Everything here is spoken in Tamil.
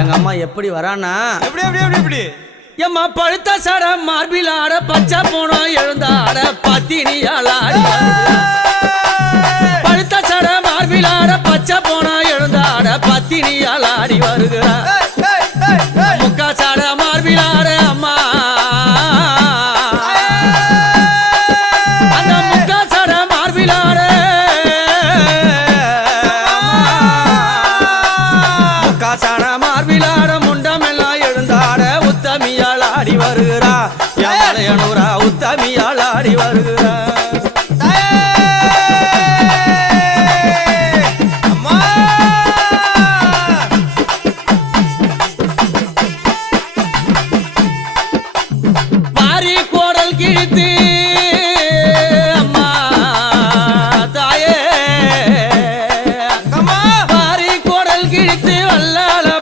எங்க அம்மா எப்படி வரானா எப்படி எப்படி எப்படி எப்படி எம்மா பழுத்த சட மார்பில் ஆட பச்சை போனோம் எழுந்தாட பத்தினியால் ஆடி பழுத்த சட மார்பில் ஆட பச்சை போனோம் எழுந்தாட பத்தினியால் ஆடி வருகிறார்